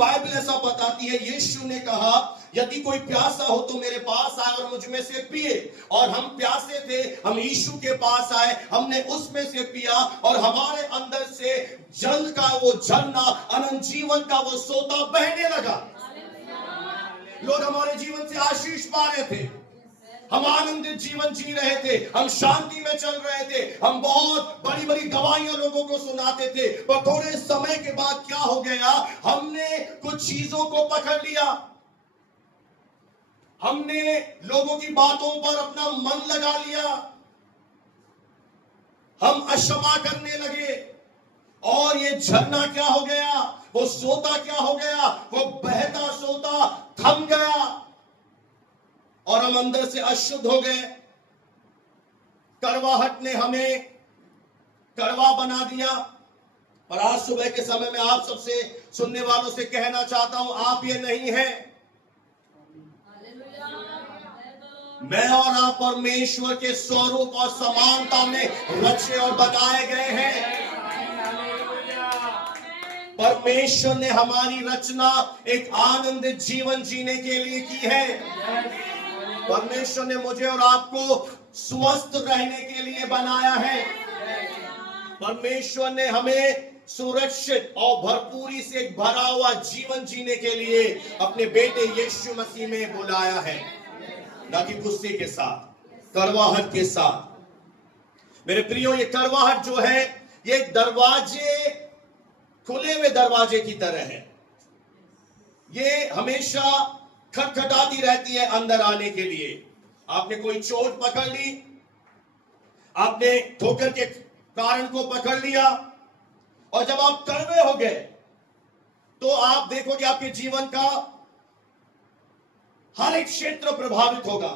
Bible ऐसा बताती है, यीशु ने कहा यदि कोई प्यासा हो तो मेरे पास आए और मुझ में से पिए। और हम प्यासे थे, हम यीशु के पास आए, हमने उसमें से पिया और हमारे अंदर से जल का वो झरना, अनंत जीवन का वो सोता बहने लगा। लोग हमारे जीवन से आशीष पा रहे थे, हम आनंदित जीवन जी रहे थे, हम शांति में चल रहे थे, हम बहुत बड़ी बड़ी गवाहियां लोगों को सुनाते थे। पर थोड़े समय के बाद क्या हो गया, हमने कुछ चीजों को पकड़ लिया, हमने लोगों की बातों पर अपना मन लगा लिया, हम अक्षमा करने लगे और ये झरना क्या हो गया, वो सोता क्या हो गया, वो बहता सोता थम गया और हम अंदर से अशुद्ध हो गए। कड़वाहट ने हमें कड़वा बना दिया। और आज सुबह के समय में आप सबसे सुनने वालों से कहना चाहता हूं, आप ये नहीं हैं। मैं और आप परमेश्वर के स्वरूप और समानता में रचे और बनाए गए हैं। परमेश्वर ने हमारी रचना एक आनंदित जीवन जीने के लिए की है। परमेश्वर ने मुझे और आपको स्वस्थ रहने के लिए बनाया है। परमेश्वर ने हमें सुरक्षित और भरपूरी से एक भरा हुआ जीवन जीने के लिए अपने बेटे यीशु मसीह में बुलाया है, ना कि गुस्से के साथ, कड़वाहट के साथ। मेरे प्रियो, ये कड़वाहट जो है, ये दरवाजे, खुले हुए दरवाजे की तरह है। ये हमेशा खटखटाती रहती है अंदर आने के लिए। आपने कोई चोट पकड़ ली, आपने ठोकर के कारण को पकड़ लिया, और जब आप कड़वे हो गए तो आप देखोगे आपके जीवन का हर एक क्षेत्र प्रभावित होगा।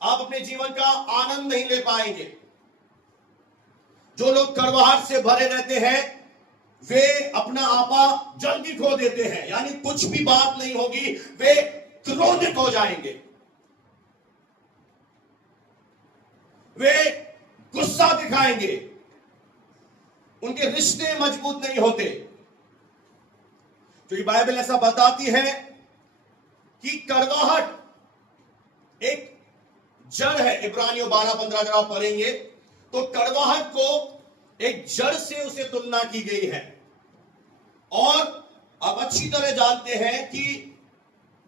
आप अपने जीवन का आनंद नहीं ले पाएंगे। जो लोग कड़वाहट से भरे रहते हैं वे अपना आपा जल्दी खो देते हैं, यानी कुछ भी बात नहीं होगी वे क्रोधित हो जाएंगे, वे गुस्सा दिखाएंगे, उनके रिश्ते मजबूत नहीं होते। क्योंकि बाइबल ऐसा बताती है कि कड़वाहट एक जड़ है। इब्रानियों 12:15 अगर आप पढ़ेंगे तो कड़वाहट को एक जड़ से उसे तुलना की गई है। और आप अच्छी तरह जानते हैं कि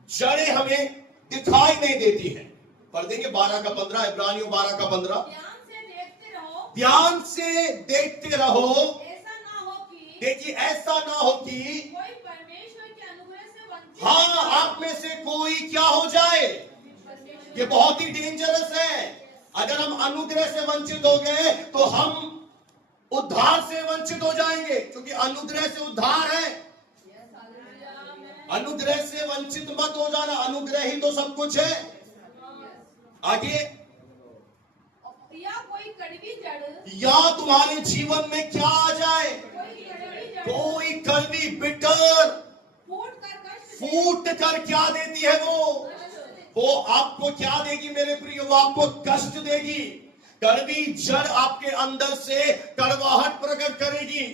जड़ें हमें दिखाई नहीं देती हैं। पढ़ देंगे 12:15, इब्रानियों 12:15। ध्यान से देखते रहो, ऐसा ना हो कि, देखिए ऐसा ना हो कि कोई परमेश्वर के अनुग्रह से वंचित, हाँ, आप में से कोई क्या हो जाए। ये बहुत ही डेंजरस है। अगर हम अनुग्रह से वंचित हो गए तो हम उद्धार से वंचित हो जाएंगे, क्योंकि अनुग्रह से उद्धार है। अनुग्रह से वंचित मत हो जाना, अनुग्रह ही तो सब कुछ है। आगे, या कोई कड़वी जड़, या तुम्हारे जीवन में क्या आ जाए, कोई कड़वी बिटर फूट कर क्या देती है, वो आपको क्या देगी मेरे प्रिय, वो आपको कष्ट देगी। कड़वी जड़ आपके अंदर से कड़वाहट प्रकट करेगी।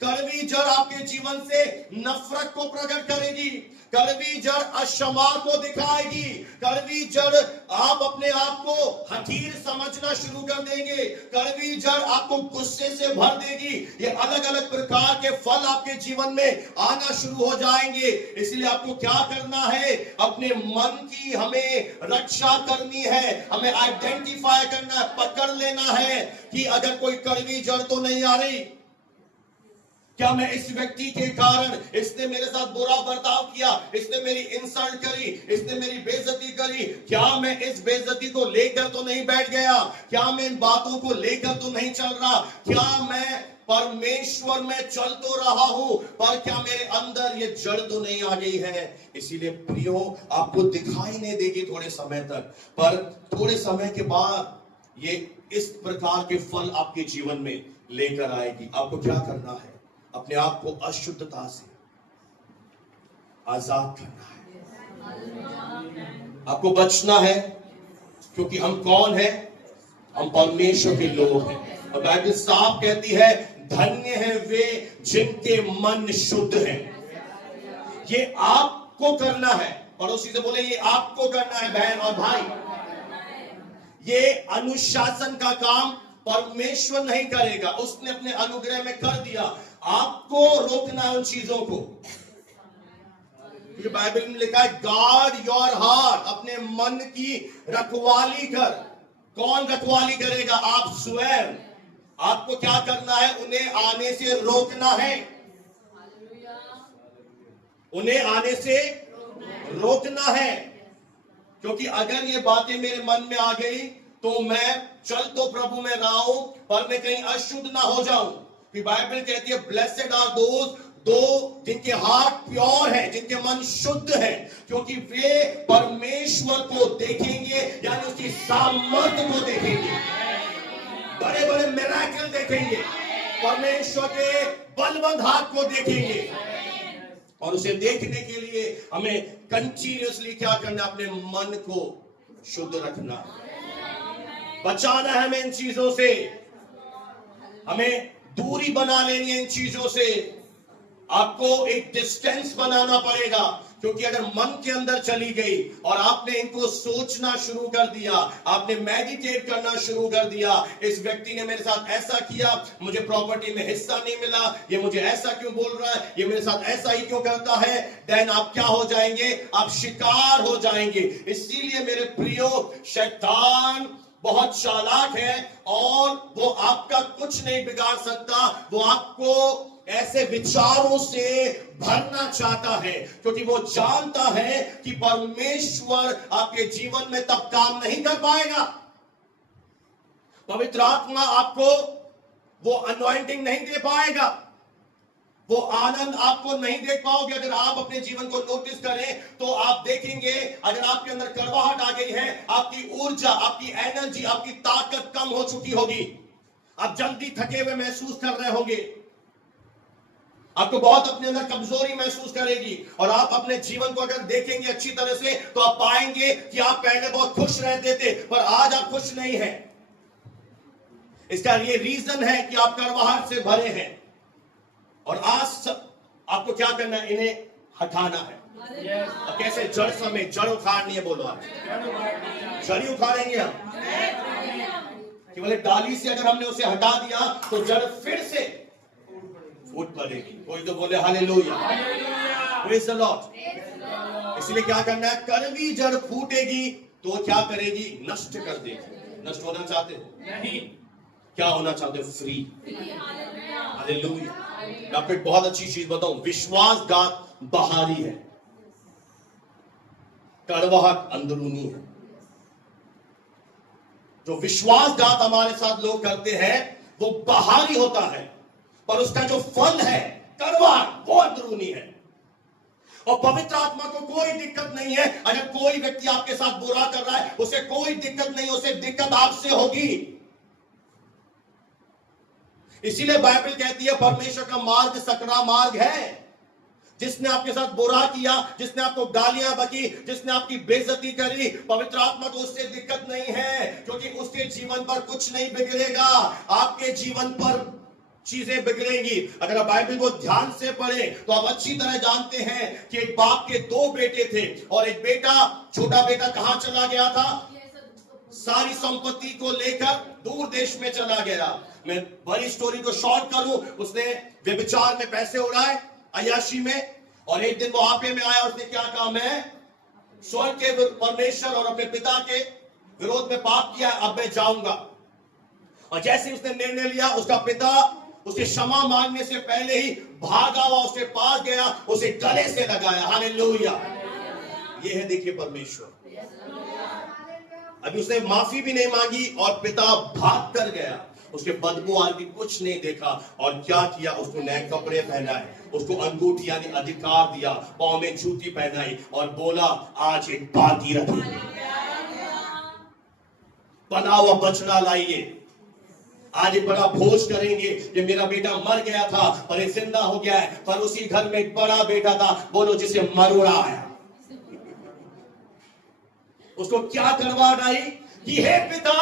कड़वी जड़ आपके जीवन से नफरत को प्रकट करेगी। कड़वी जड़ अक्षमा को दिखाएगी। कड़वी जड़ आप अपने आप को हकीर समझना शुरू कर देंगे। कड़वी जड़ आपको गुस्से से भर देगी। ये अलग अलग प्रकार के फल आपके जीवन में आना शुरू हो जाएंगे। इसलिए आपको क्या करना है, अपने मन की हमें रक्षा करनी है, हमें आइडेंटिफाई करना है, पकड़ लेना है कि अगर कोई कड़वी जड़ तो नहीं आ रही। क्या मैं इस व्यक्ति के कारण, इसने मेरे साथ बुरा बर्ताव किया, इसने मेरी इंसल्ट करी, इसने मेरी बेइज्जती करी, क्या मैं इस बेइज्जती को लेकर तो नहीं बैठ गया, क्या मैं इन बातों को लेकर तो नहीं चल रहा, क्या मैं परमेश्वर में चल तो रहा हूं पर क्या मेरे अंदर ये जड़ तो नहीं आ गई है। इसीलिए प्रियो, आपको दिखाई नहीं देगी थोड़े समय तक, पर थोड़े समय के बाद ये इस प्रकार के फल आपके जीवन में लेकर आएगी। आपको क्या करना है, अपने आप को अशुद्धता से आजाद करना है। आपको बचना है, क्योंकि हम कौन है, हम परमेश्वर के लोग हैं। और बाइबल साफ कहती है, धन्य है वे जिनके मन शुद्ध हैं। ये आपको करना है। पड़ोसी से बोले ये आपको करना है बहन और भाई। ये अनुशासन का काम परमेश्वर नहीं करेगा, उसने अपने अनुग्रह में कर दिया। आपको रोकना है उन चीजों को। ये बाइबल में लिखा है गार्ड योर हार्ट, अपने मन की रखवाली कर। कौन रखवाली करेगा? आप स्वयं। आपको क्या करना है? उन्हें आने से रोकना है, उन्हें आने से रोकना है। क्योंकि अगर ये बातें मेरे मन में आ गई तो मैं चल तो प्रभु में रहा हूं, पर मैं कहीं अशुद्ध ना हो जाऊं। कि बाइबल कहती है ब्लेसेड आर दोज दो जिनके हार्ट प्योर है, जिनके मन शुद्ध है, क्योंकि वे परमेश्वर को देखेंगे, यानी उसकी सामर्थ्य को देखेंगे, बड़े बड़े मिरेकल देखेंगे, परमेश्वर के बलवंत हाथ को देखेंगे। और उसे देखने के लिए हमें कंटिन्यूअसली क्या करना? अपने मन को शुद्ध रखना, बचाना है हमें इन चीजों से, हमें दूरी बना लेनी है इन चीजों से। आपको एक डिस्टेंस बनाना पड़ेगा, क्योंकि अगर मन के अंदर चली गई और आपने इनको सोचना शुरू कर दिया, आपने मेडिटेट करना शुरू कर दिया, इस व्यक्ति ने मेरे साथ ऐसा किया, मुझे प्रॉपर्टी में हिस्सा नहीं मिला, ये मुझे ऐसा क्यों बोल रहा है, ये मेरे साथ ऐसा ही क्यों करता है, देन आप क्या हो जाएंगे? आप शिकार हो जाएंगे। इसीलिए मेरे प्रियो, शैतान बहुत चालाक है और वो आपका कुछ नहीं बिगाड़ सकता। वो आपको ऐसे विचारों से भरना चाहता है, क्योंकि वो जानता है कि परमेश्वर आपके जीवन में तब काम नहीं कर पाएगा। पवित्र आत्मा आपको वो अनॉइंटिंग नहीं दे पाएगा, वो आनंद आपको नहीं देख पाओगे। अगर आप अपने जीवन को नोटिस करें तो आप देखेंगे, अगर आपके अंदर कड़वाहट आ गई है, आपकी ऊर्जा, आपकी एनर्जी, आपकी ताकत कम हो चुकी होगी, आप जल्दी थके हुए महसूस कर रहे होंगे, आपको बहुत अपने अंदर कमजोरी महसूस करेगी। और आप अपने जीवन को अगर देखेंगे अच्छी तरह से तो आप पाएंगे कि आप पहले बहुत खुश रहते थे, पर आज आप खुश नहीं हैं। इसका ये रीजन है कि आप कड़वाहट से भरे हैं। और आज आपको क्या करना है? इन्हें हटाना है। और कैसे? जड़ समेत। जड़ उखाड़नी है, बोलो आज जड़ी उखाड़ेंगे हम। केवल डाली से अगर हमने उसे हटा दिया तो जड़ फिर से फूट पड़ेगी। कोई तो बोले हालेलुया, प्रेज़ द लॉर्ड। इसलिए क्या करना है? कड़वी जड़ फूटेगी तो क्या करेगी? नष्ट कर देगी। नष्ट होना चाहते हो? नहीं। क्या होना चाहते हो? फ्री। हालेलुया। मैं आपको एक बहुत अच्छी चीज बताऊं, विश्वासघात बाहरी है, कड़वाहट अंदरूनी है। जो विश्वासघात हमारे साथ लोग करते हैं वो बाहरी होता है, पर उसका जो फल है कड़वाहट, वो अंदरूनी है। और पवित्र आत्मा को कोई दिक्कत नहीं है अगर कोई व्यक्ति आपके साथ बुरा कर रहा है, उसे कोई दिक्कत नहीं, उसे दिक्कत आपसे होगी। इसीलिए बाइबल कहती है परमेश्वर का मार्ग सकरा मार्ग है। जिसने आपके साथ बुरा किया, जिसने आपको गालियां बकी, जिसने आपकी बेइज्जती करी, पवित्र आत्मा को उससे दिक्कत नहीं है, क्योंकि उसके जीवन पर कुछ नहीं बिगड़ेगा, आपके जीवन पर चीजें बिगड़ेंगी। अगर आप बाइबल को ध्यान से पढ़ें तो आप अच्छी तरह जानते हैं कि एक बाप के दो बेटे थे और एक बेटा, छोटा बेटा कहां चला गया था? सारी संपत्ति को लेकर दूर देश में चला गया। मैं बड़ी स्टोरी को शॉर्ट करूं, उसने व्यभिचार में पैसे उड़ाए, अय्याशी में, और एक दिन वो आपे में आया। उसने क्या कहा? मैं स्वर्ग के परमेश्वर और अपने पिता के विरोध में पाप किया, अब मैं जाऊंगा। और जैसे उसने निर्णय लिया, उसका पिता उसे क्षमा मांगने से पहले ही भागा हुआ उसके पास गया, उसे गले से लगाया। हालेलुया। ये है, देखिए, परमेश्वर। अभी उसने माफी भी नहीं मांगी और पिता भाग कर गया। उसके बदबू आदमी कुछ नहीं देखा और क्या किया? उसको नए कपड़े पहनाए, उसको अंगूठी यानी अधिकार दिया, पांव में जूती पहनाई और बोला आज एक पार्टी रखी, बना हुआ बछड़ा लाइए, आज एक बड़ा भोज करेंगे। ये मेरा बेटा मर गया था पर ये जिंदा हो गया है। पर उसी घर में एक बड़ा बेटा था, बोलो, जिसे मरोड़ा आया। उसको क्या करवाहट आई कि हे पिता,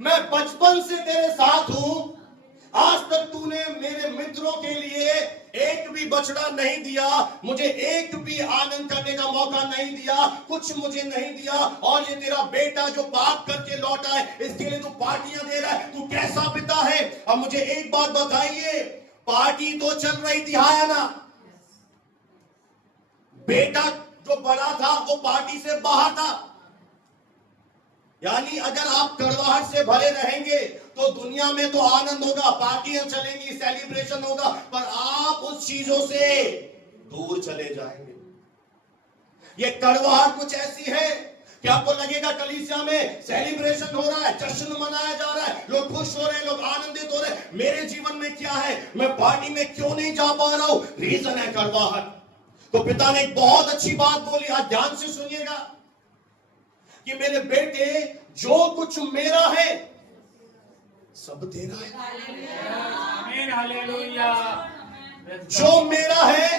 मैं बचपन से तेरे साथ हूं, आज तक तूने मेरे मित्रों के लिए एक भी बछड़ा नहीं दिया, मुझे एक भी आनंद करने का मौका नहीं दिया, कुछ मुझे नहीं दिया, और ये तेरा बेटा जो पाप करके लौटा है इसके लिए तू पार्टियां दे रहा है, तू कैसा पिता है? अब मुझे एक बात बताइए, पार्टी तो चल रही थी हाँ या ना? बेटा जो बड़ा था वो पार्टी से बाहर था। यानी अगर आप कड़वाहट से भरे रहेंगे तो दुनिया में तो आनंद होगा, पार्टियां चलेंगी, सेलिब्रेशन होगा, पर आप उस चीजों से दूर चले जाएंगे। ये कड़वाहट कुछ ऐसी है कि आपको लगेगा कलीसिया में सेलिब्रेशन हो रहा है, जश्न मनाया जा रहा है, लोग खुश हो रहे हैं, लोग आनंदित हो रहे हैं, मेरे जीवन में क्या है, मैं पार्टी में क्यों नहीं जा पा रहा हूं? रीजन है कड़वाहट। तो पिता ने एक बहुत अच्छी बात बोली, आज ध्यान से सुनिएगा, कि मेरे बेटे जो कुछ मेरा है सब तेरा है। हालेलुया। जो मेरा है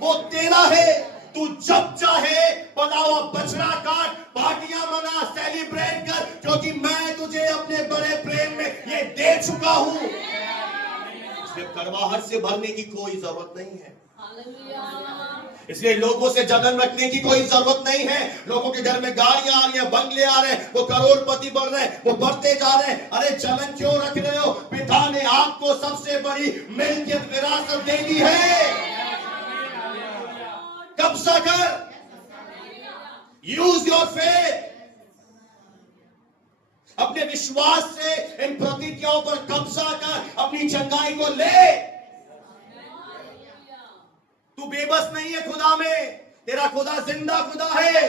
वो तेरा है। तू जब चाहे पला हुआ बछड़ा काट, पार्टियां मना, सेलिब्रेट कर, क्योंकि मैं तुझे अपने बड़े प्रेम में ये दे चुका हूं। इसलिए कड़वाहट से भरने की कोई जरूरत नहीं है। इसलिए लोगों से जलन रखने की कोई जरूरत नहीं है। लोगों के घर में गाड़ियां आ रही हैं, बंगले आ रहे हैं, वो करोड़पति बढ़ रहे हैं, वो बढ़ते जा रहे हैं। अरे जलन क्यों रख रहे हो? पिता ने आपको सबसे बड़ी मिल्कियत विरासत दे दी है। कब्जा कर, यूज योर फेथ। अपने विश्वास से इन प्रतिज्ञाओं पर कब्जा कर, अपनी चंगाई को ले। तू बेबस नहीं है खुदा में, तेरा खुदा जिंदा खुदा है।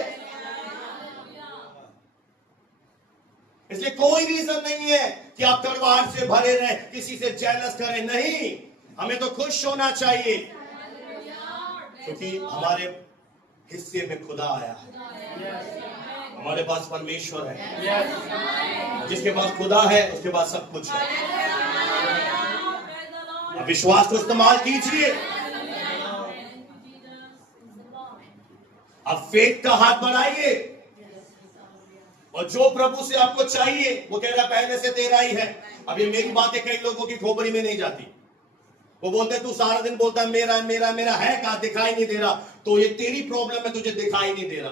इसलिए कोई रीजन नहीं है कि आप कड़वाहट से भरे रहे, किसी से जेलस करें, नहीं। हमें तो खुश होना चाहिए क्योंकि हमारे हिस्से में खुदा आया है, हमारे पास परमेश्वर है। जिसके पास खुदा है उसके पास सब कुछ है। अब विश्वास को इस्तेमाल कीजिए। अब फेथ का हाथ बढ़ाइए, और जो प्रभु से आपको चाहिए वो कह रहा पहले से तेरा ही है। अब ये मेरी बातें कई लोगों की खोपड़ी में नहीं जाती। वो बोलते तू सारा दिन बोलता है मेरा मेरा मेरा, है कहां? दिखाई नहीं दे रहा। तो ये तेरी प्रॉब्लम है, तुझे दिखाई नहीं दे रहा,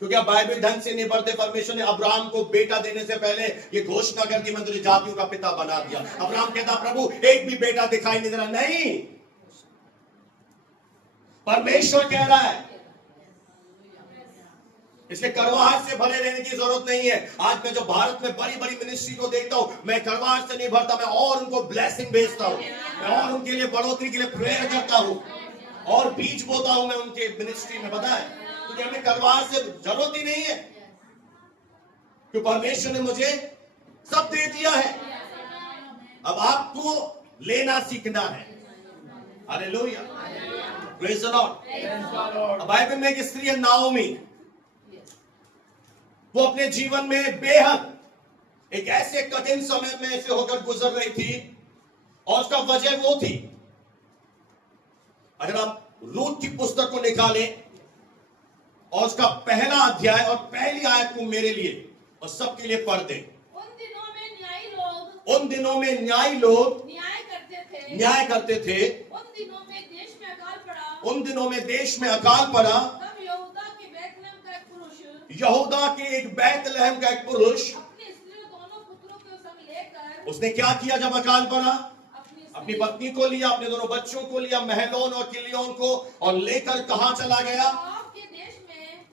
क्योंकि आप बाइबल ढंग से नहीं पढ़ते। परमेश्वर ने अब्राहम को बेटा देने से पहले ये घोषणा कर दी, मैं तुझे जातियों का पिता बना दिया। अब्राहम कहता प्रभु एक भी बेटा दिखाई नहीं दे रहा। नहीं, परमेश्वर कह रहा है। इसलिए कड़वाहट से भरे रहने की जरूरत नहीं है। आज मैं जो भारत में बड़ी बड़ी मिनिस्ट्री को देखता हूं, मैं कड़वाहट से नहीं भरता, मैं और उनको ब्लेसिंग भेजता हूं, मैं और उनके लिए बढ़ोतरी के लिए प्रेयर करता हूं, और बीज बोता हूं मैं उनके मिनिस्ट्री में। पता है, क्योंकि हमें कड़वाहट से जरूरत ही नहीं है, क्योंकि परमेश्वर ने मुझे सब दे दिया है। अब आपको लेना सीखना है। Hallelujah, praise the Lord. Bible में एक स्त्री है नाओमी, वो अपने जीवन में बेहद एक ऐसे कठिन समय में से होकर गुजर रही थी, और उसका वजह वो थी, अगर आप रूत की पुस्तक को निकालें और उसका पहला अध्याय और पहली आयत को मेरे लिए और सबके लिए पढ़ दें। उन दिनों में न्यायी लोग उन दिनों में न्यायी लोग न्याय करते थे। उन दिनों में देश में अकाल पड़ा। उन दिनों में देश में अकाल पड़ा। तब यहूदा के बैतलहम का एक पुरुष, यहूदा के एक बैतलहम का एक पुरुष अपनी स्त्रियों दोनों पुत्रों के संग लेकर, उसने क्या किया जब अकाल पड़ा? अपनी स्त्री पत्नी को लिया, अपने दोनों बच्चों को लिया, महलोन और किलियोन को, और लेकर कहां चला गया? मोआब के देश में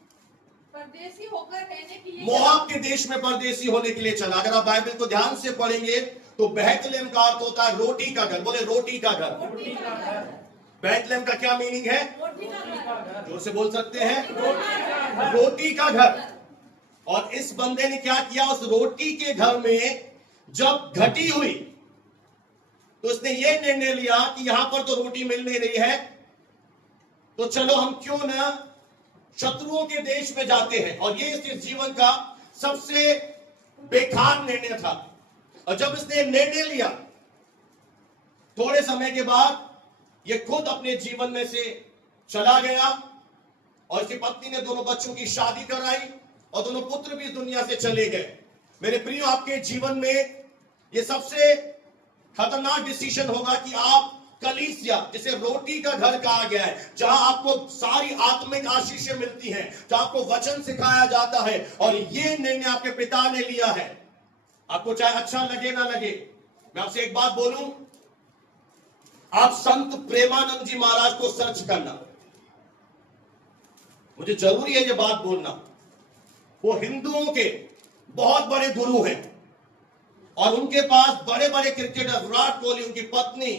परदेसी होकर रहने के लिए मोआब के देश में परदेसी होने के लिए चला। अगर आप बाइबल को ध्यान से पढ़ेंगे तो बैतलहम का अर्थ होता है रोटी का घर। बोले रोटी का घर। बैतलहम का क्या मीनिंग है? रोटी का घर। जोर से बोल सकते हैं, रोटी का घर। और इस बंदे ने क्या किया? उस रोटी के घर में जब घटी हुई तो उसने ये निर्णय लिया कि यहां पर तो रोटी मिल नहीं रही है, तो चलो हम क्यों ना शत्रुओं के देश में जाते हैं। और ये इसके जीवन का सबसे बेकार निर्णय था। और जब इसने निर्णय लिया, थोड़े समय के बाद ये खुद अपने जीवन में से चला गया, और इसकी पत्नी ने दोनों बच्चों की शादी कराई, और दोनों पुत्र भी इस दुनिया से चले गए। मेरे प्रियो, आपके जीवन में ये सबसे खतरनाक डिसीजन होगा कि आप कलीसिया, जिसे रोटी का घर कहा गया है, जहां आपको सारी आत्मिक आशीषें मिलती हैं, जहां आपको वचन सिखाया जाता है, और ये निर्णय आपके पिता ने लिया है, आपको चाहे अच्छा लगे ना लगे। मैं आपसे एक बात बोलूं, आप संत प्रेमानंद जी महाराज को सर्च करना, मुझे जरूरी है ये बात बोलना। वो हिंदुओं के बहुत बड़े गुरु हैं और उनके पास बड़े बड़े क्रिकेटर, विराट कोहली, उनकी पत्नी,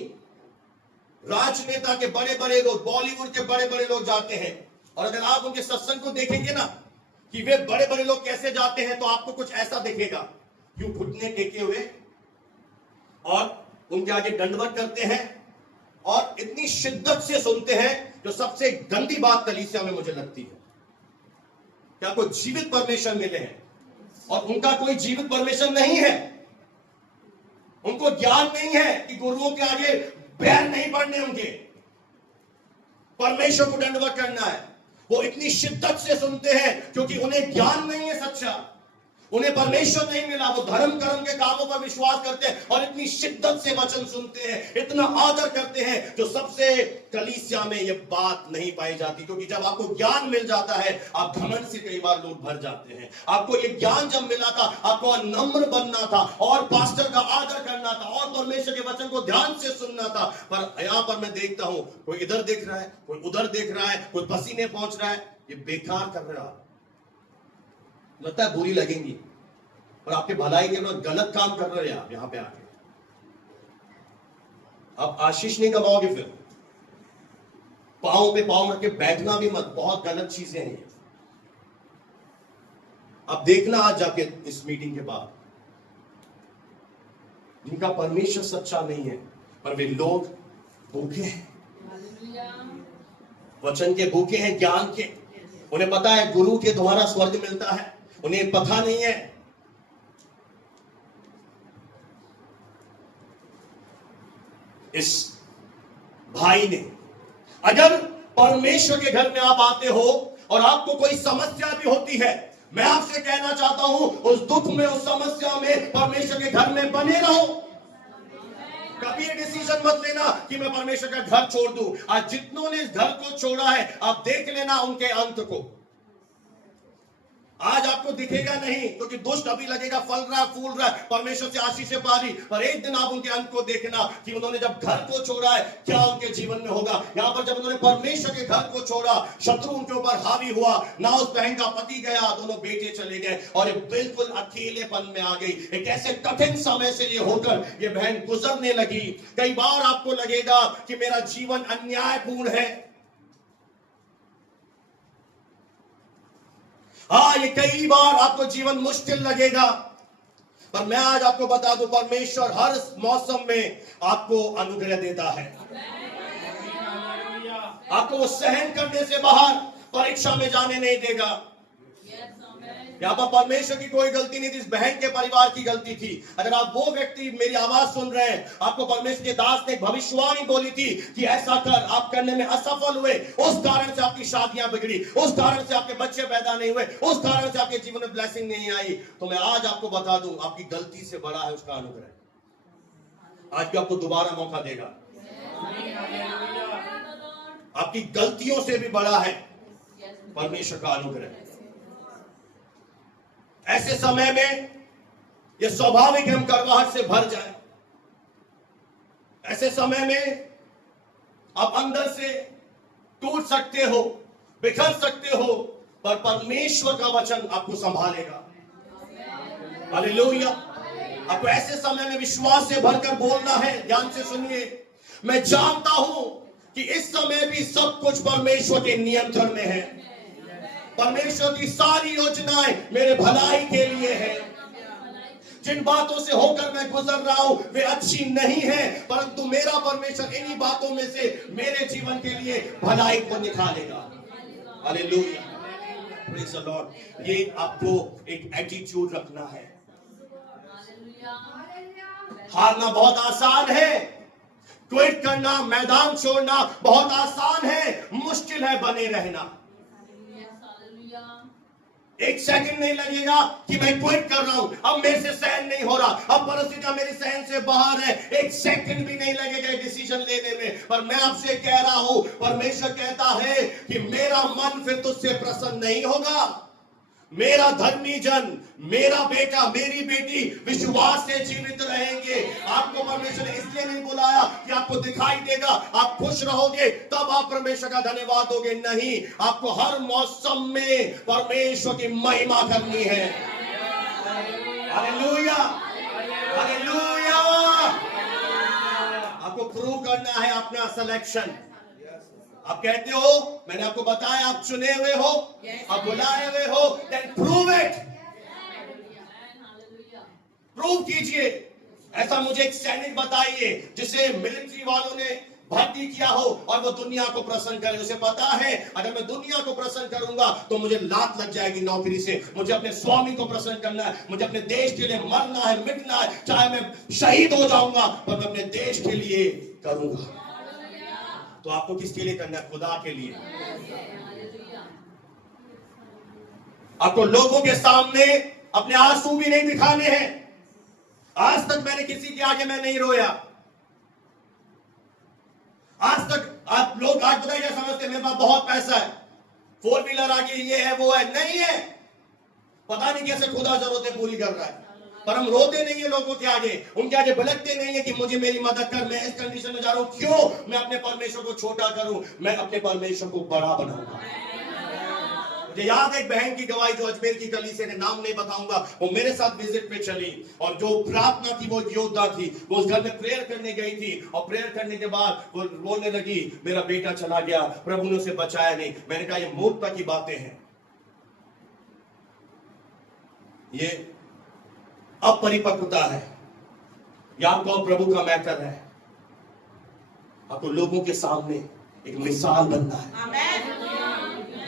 राजनेता के बड़े बड़े लोग, बॉलीवुड के बड़े बड़े लोग जाते हैं। और अगर आप उनके सत्संग को देखेंगे ना कि वे बड़े बड़े लोग कैसे जाते हैं, तो आपको कुछ ऐसा दिखेगा, यूं घुटने टेके हुए और उनके आगे दंडवत करते हैं और इतनी शिद्दत से सुनते हैं। जो सबसे गंदी बात कलीसिया में मुझे लगती है, क्या कोई जीवित परमेश्वर मिले हैं, और उनका कोई जीवित परमेश्वर नहीं है। उनको ज्ञान नहीं है कि गुरुओं के आगे पैर नहीं पड़ने, उनके परमेश्वर को दंडवत करना है। वो इतनी शिद्दत से सुनते हैं क्योंकि उन्हें ज्ञान नहीं है सच्चा, उन्हें परमेश्वर नहीं मिला। वो धर्म कर्म के कामों पर विश्वास करते हैं और इतनी शिद्दत से वचन सुनते हैं, इतना आदर करते हैं, जो सबसे कलीसिया में ये बात नहीं पाई जाती। क्योंकि जब आपको ज्ञान मिल जाता है, आप घमंड से कई बार लोग भर जाते हैं। आपको ये ज्ञान जब मिला था, आपको नम्र बनना था और पास्टर का आदर करना था और परमेश्वर के वचन को ध्यान से सुनना था। पर यहां पर मैं देखता हूं, कोई इधर देख रहा है, कोई उधर देख रहा है, कोई पसीने पहुंच रहा है। ये बेकार कर रहा है, लगता है बुरी लगेंगी, और आपके भलाई के लिए गलत काम कर रहे हैं आप यहां पे आके। आप आशीष नहीं कमाओगे, फिर पांव पे पांव रख के बैठना भी मत, बहुत गलत चीजें हैं। आप देखना आज जाके इस मीटिंग के बाद, जिनका परमेश्वर सच्चा नहीं है, पर वे लोग भूखे हैं, वचन के भूखे हैं, ज्ञान के। उन्हें पता है गुरु के द्वारा स्वर्ग मिलता है, उन्हें पता नहीं है। इस भाई ने, अगर परमेश्वर के घर में आप आते हो और आपको कोई समस्या भी होती है, मैं आपसे कहना चाहता हूं, उस दुख में, उस समस्या में परमेश्वर के घर में बने रहो। कभी ये डिसीजन मत लेना कि मैं परमेश्वर का घर छोड़ दूं। आज जितनों ने इस घर को छोड़ा है, आप देख लेना उनके अंत को। आज आपको दिखेगा नहीं, क्योंकि दुष्ट अभी लगेगा फल रहा, फूल रहा है, परमेश्वर से आशीषें पा रही, पर एक दिन आप उनके अंत को देखना कि उन्होंने जब घर को छोड़ा है, क्या उनके जीवन में होगा। यहां पर जब उन्होंने परमेश्वर के घर को छोड़ा, शत्रु उनके ऊपर हावी हुआ, ना उस बहन का पति गया, दोनों बेटे चले गए और ये बिल्कुल अकेलेपन में आ गई। एक ऐसे कठिन समय से ये होकर ये बहन गुजरने लगी। कई बार आपको लगेगा कि मेरा जीवन अन्यायपूर्ण है, हाँ, ये कई बार आपको जीवन मुश्किल लगेगा, पर मैं आज आपको बता दूं, परमेश्वर हर मौसम में आपको अनुग्रह देता है। आपको वो सहन करने से बाहर परीक्षा में जाने नहीं देगा। यहाँ पर परमेश्वर की कोई गलती नहीं थी, इस बहन के परिवार की गलती थी। अगर आप वो व्यक्ति मेरी आवाज सुन रहे हैं, आपको परमेश्वर के दास ने भविष्यवाणी बोली थी कि ऐसा कर, आप करने में असफल हुए, उस कारण से आपकी शादियां बिगड़ी, उस कारण से आपके बच्चे पैदा नहीं हुए, उस कारण से आपके जीवन में ब्लेसिंग नहीं आई, तो मैं आज आपको बता दूं, आपकी गलती से बड़ा है उसका अनुग्रह। आज भी आपको दोबारा मौका देगा। आपकी गलतियों से भी बड़ा है परमेश्वर का अनुग्रह। ऐसे समय में यह स्वाभाविक हम करवाहट से भर जाए। ऐसे समय में आप अंदर से टूट सकते हो, बिखर सकते हो, पर परमेश्वर का वचन आपको संभालेगा। हालेलुया। आपको ऐसे समय में विश्वास से भरकर बोलना है। ध्यान से सुनिए, मैं जानता हूं कि इस समय भी सब कुछ परमेश्वर के नियंत्रण में है। परमेश्वर की सारी योजनाएं मेरे भलाई के लिए है। जिन बातों से होकर मैं गुजर रहा हूं वे अच्छी नहीं है, परंतु मेरा परमेश्वर इन्हीं बातों में से मेरे जीवन के लिए भलाई को निकालेगा। Hallelujah, praise the Lord. ये आपको एक एटीट्यूड रखना है। हारना बहुत आसान है, क्विट करना, मैदान छोड़ना बहुत आसान है, मुश्किल है बने रहना। एक सेकंड नहीं लगेगा कि मैं क्विट कर रहा हूं, अब मेरे से सहन नहीं हो रहा, अब परिस्थितियां मेरी सहन से बाहर है। एक सेकंड भी नहीं लगेगा डिसीजन लेने में। पर मैं आपसे कह रहा हूं, परमेश्वर कहता है कि मेरा मन फिर तुझसे प्रसन्न नहीं होगा। मेरा धर्मी जन, मेरा बेटा, मेरी बेटी विश्वास से जीवित रहेंगे। आपको परमेश्वर ने इसलिए नहीं बुलाया कि आपको दिखाई देगा, आप खुश रहोगे तब आप परमेश्वर का धन्यवाद दोगे। नहीं, आपको हर मौसम में परमेश्वर की महिमा करनी है। Hallelujah, hallelujah. आपको प्रूव करना है अपना सिलेक्शन। आप कहते हो, मैंने आपको बताया आप चुने हुए हो, आप बुलाए हुए हो, देन प्रूव इट, प्रूव कीजिए। ऐसा मुझे एक सैनिक बताइए जिसे मिलिट्री वालों ने भर्ती किया हो और वो दुनिया को प्रसन्न करे। उसे पता है अगर मैं दुनिया को प्रसन्न करूंगा तो मुझे लात लग जाएगी नौकरी से। मुझे अपने स्वामी को प्रसन्न करना है, मुझे अपने देश के लिए मरना है, मिटना है, चाहे मैं शहीद हो जाऊंगा पर मैं अपने देश के लिए करूंगा। तो आपको किसके लिए करना है? खुदा के लिए। आपको लोगों के सामने अपने आंसू भी नहीं दिखाने हैं। आज तक मैंने किसी के आगे मैं नहीं रोया। आज तक आप लोग आज बताइए क्या समझते हैं? मेरे पास बहुत पैसा है, 4 व्हीलर आ गई, ये है वो है। नहीं है, पता नहीं कैसे खुदा जरूरतें पूरी कर रहा है। पर हम रोते नहीं है लोगों के आगे, उनके आगे भड़कते नहीं है कि मुझे मेरी मदद कर, मैं इस कंडीशन में जा रहा हूं। क्यों? मैं अपने परमेश्वर को छोटा करूं, मैं अपने परमेश्वर को बड़ा बनाऊंगा। मुझे याद है एक बहन की गवाही जो अजमेर की कलीसिया ने, नाम नहीं बताऊंगा, वो मेरे साथ विजिट पे चली और जो प्रार्थना थी वो योद्धा थी। वो उस घर में प्रेयर करने गई थी और प्रेयर करने के बाद वो रोने लगी, मेरा बेटा चला गया, प्रभु ने उसे बचाया नहीं। मैंने कहा ये मूर्खता की बातें हैं, ये अपरिपक्वता है, या आपको प्रभु का मैटर है। आपको लोगों के सामने एक मिसाल बनना है।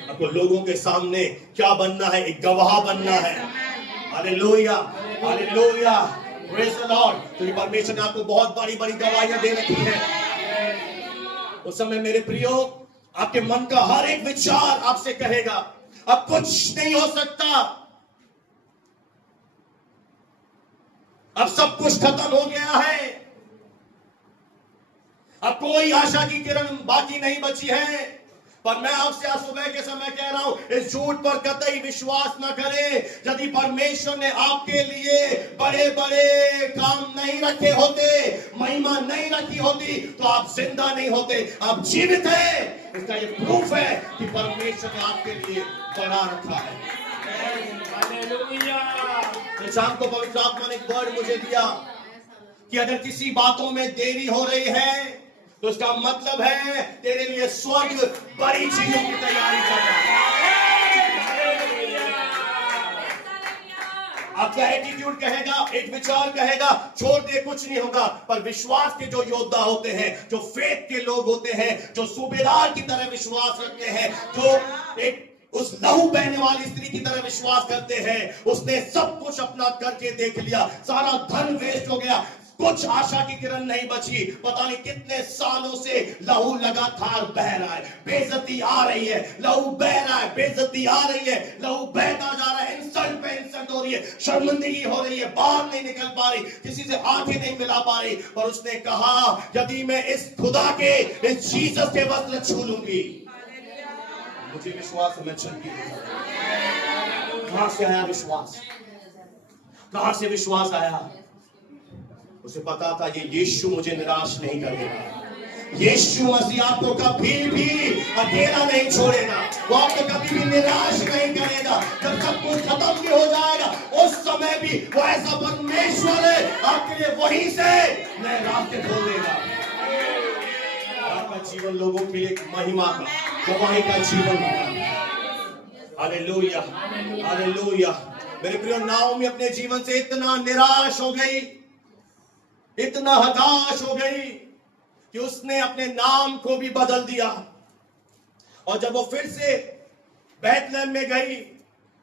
आपको लोगों के सामने क्या बनना है? एक गवाह बनना है। Hallelujah, hallelujah, praise the Lord. तो ये परमेश्वर ने आपको बहुत बड़ी बड़ी गवाहियां दे रखी है। उस समय मेरे प्रियो, आपके मन का हर एक विचार आपसे कहेगा अब कुछ नहीं हो सकता, अब सब कुछ खत्म हो गया है, अब कोई आशा की किरण बाकी नहीं बची है। पर मैं आपसे आज सुबह के समय कह रहा हूं, इस झूठ पर कतई विश्वास न करें। यदि परमेश्वर ने आपके लिए बड़े बड़े काम नहीं रखे होते, महिमा नहीं रखी होती, तो आप जिंदा नहीं होते, आप जीवित हैं। इसका ये प्रूफ है कि परमेश्वर ने आपके लिए बना रखा है। शाम को पवित्र आत्मा ने एक वर्ड मुझे दिया कि अगर किसी बातों में देरी हो रही है तो उसका मतलब है तेरे लिए स्वर्ग बड़ी चीजों की तैयारी कर रहा है। आपका एटीट्यूड कहेगा, एक विचार कहेगा छोड़ दे, कुछ नहीं होगा। पर विश्वास के जो योद्धा होते हैं, जो फेथ के लोग होते हैं, जो सूबेदार की तरह विश्वास रखते हैं, जो एक उस लहू बहने वाली स्त्री की तरह विश्वास करते हैं, उसने सब कुछ अपना करके देख लिया, सारा धन वेस्ट हो गया, कुछ आशा की किरण नहीं बची। पता नहीं कितने सालों से लहू लगातार बह रहा है, बेइज्जती आ रही है, लहू बह रहा है, बेइज्जती आ रही है, लहू बहता जा रहा है, इंसल्ट पे इंसल्ट हो रही है, शर्मिंदगी हो रही है, बाहर नहीं निकल पा रही, किसी से आंखें नहीं मिला पा रही। पर उसने कहा यदि मैं इस खुदा के, इस जीसस के वस्त्र छू लूंगी, मुझे विश्वास है मैं चलती हूं। कहां से आया विश्वास? कहां से विश्वास आया? उसे पता था ये यीशु मुझे निराश नहीं करेगा, यीशु मसीह आपको कभी भी अकेला नहीं छोड़ेगा, वो आपको कभी भी निराश नहीं करेगा। जब सब कुछ खत्म भी हो जाएगा उस समय भी वो ऐसा परमेश्वर है, आपके लिए वहीं से नए रास्ते खोल देगा। आपका जीवन लोगों के लिए एक महिमा का, गवाही का जीवन होगा। Hallelujah, hallelujah. मेरे प्रिय, नाओमी अपने जीवन से इतना निराश हो गई, इतना हताश हो गई कि उसने अपने नाम को भी बदल दिया। और जब वो फिर से बैतलहम में गई